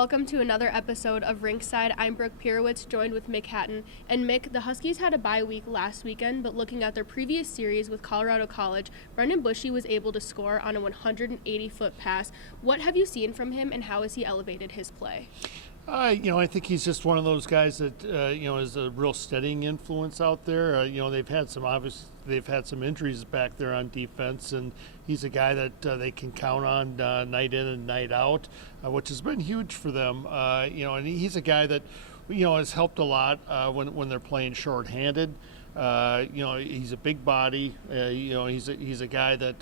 Welcome to another episode of Rinkside. I'm Brooke Pirowitz, joined with Mick Hatton. And Mick, the Huskies had a bye week last weekend, but looking at their previous series with Colorado College, Brendan Bushy was able to score on a 180-foot pass. What have you seen from him, and how has he elevated his play? I think he's just one of those guys that is a real steadying influence out there. They've had some injuries back there on defense, and he's a guy that they can count on night in and night out, which has been huge for them. And he's a guy that has helped a lot when they're playing shorthanded. He's a big body. He's a guy that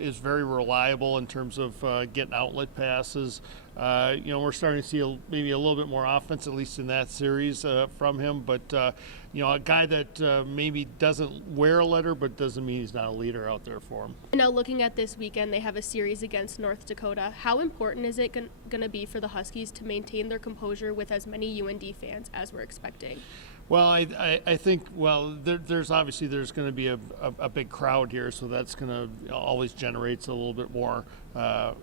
is very reliable in terms of getting outlet passes. We're starting to see maybe a little bit more offense, at least in that series, from him. But a guy that maybe doesn't wear a letter, but doesn't mean he's not a leader out there for him. Now, looking at this weekend, they have a series against North Dakota. How important is it going to be for the Huskies to maintain their composure with as many UND fans as we're expecting? Well, I think there's going to be a big crowd here, so that's going to always generates a little bit more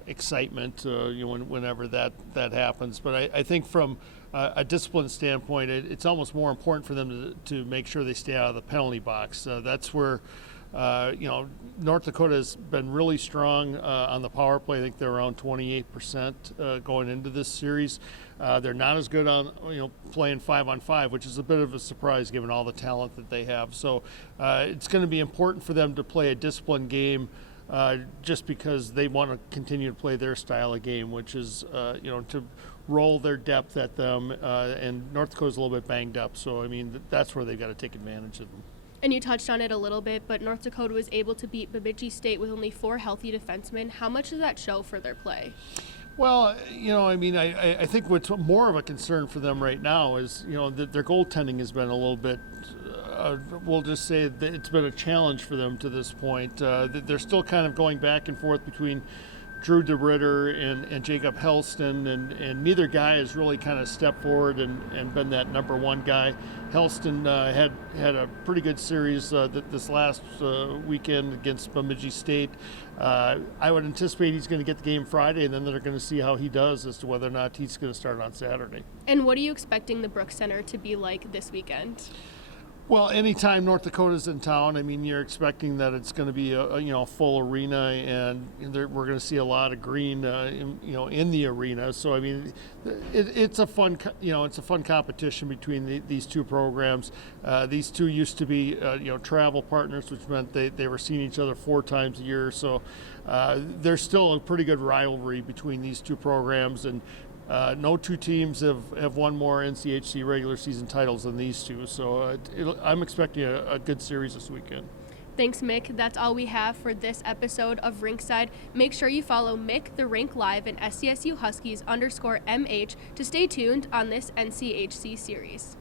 excitement whenever that happens. But I think from a discipline standpoint, it's almost more important for them to make sure they stay out of the penalty box. That's where North Dakota has been really strong on the power play. I think they're around 28% going into this series. They're not as good on playing 5-on-5, which is a bit of a surprise given all the talent that they have. So it's going to be important for them to play a disciplined game, just because they want to continue to play their style of game, which is to roll their depth at them. And North Dakota's a little bit banged up, so I mean that's where they've got to take advantage of them. And you touched on it a little bit, but North Dakota was able to beat Bemidji State with only 4 healthy defensemen. How much does that show for their play? Well, I think what's more of a concern for them right now is, that their goaltending has been a little bit, we'll just say that it's been a challenge for them to this point. They're still kind of going back and forth between Drew DeRitter and Jacob Helston, and neither guy has really kind of stepped forward and been that number one guy. Helston had a pretty good series this last weekend against Bemidji State. I would anticipate he's going to get the game Friday, and then they're going to see how he does as to whether or not he's going to start on Saturday. And what are you expecting the Brooks Center to be like this weekend? Well, anytime North Dakota's in town, you're expecting that it's going to be a full arena, and we're going to see a lot of green, in the arena. So it's a fun, competition between these two programs. These two used to be, travel partners, which meant they were seeing each other 4 times a year. So there's still a pretty good rivalry between these two programs, and no two teams have won more NCHC regular season titles than these two, so I'm expecting a good series this weekend. Thanks, Mick. That's all we have for this episode of Rinkside. Make sure you follow Mick the Rink Live and SCSU Huskies _MH to stay tuned on this NCHC series.